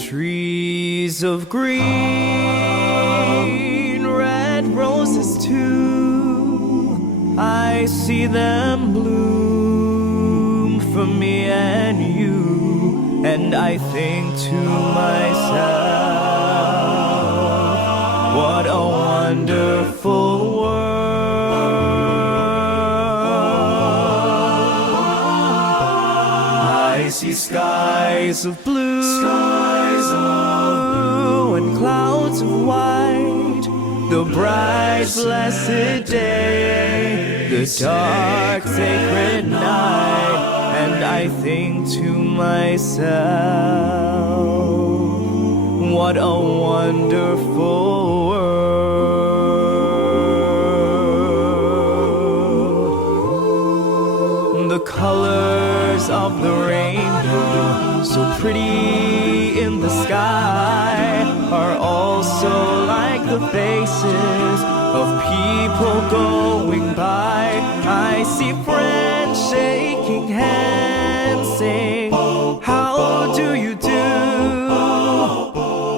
trees of green, red roses too, I see them bloom for me and you, and I think to myself, what a wonderful world. I see skies of blue, and clouds of white, the bright blessed day, the dark sacred night, and I think to myself, what a wonderful world. The colors of the rainbow, so pretty in the sky, are also like the faces of people going by. I see friends shaking hands, saying, how do you do?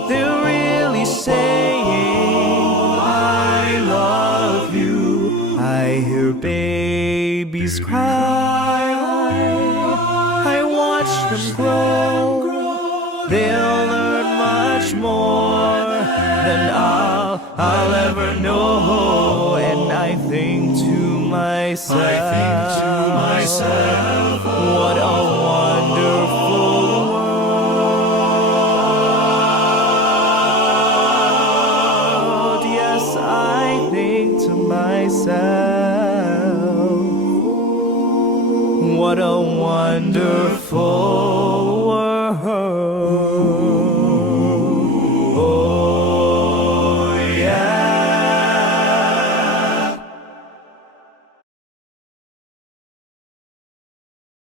They're really saying, I love you. I hear babies cry, I watch them grow. They'll learn much more than I'll ever know. And I think to myself, what a wonderful world. Yes, I think to myself, what a wonderful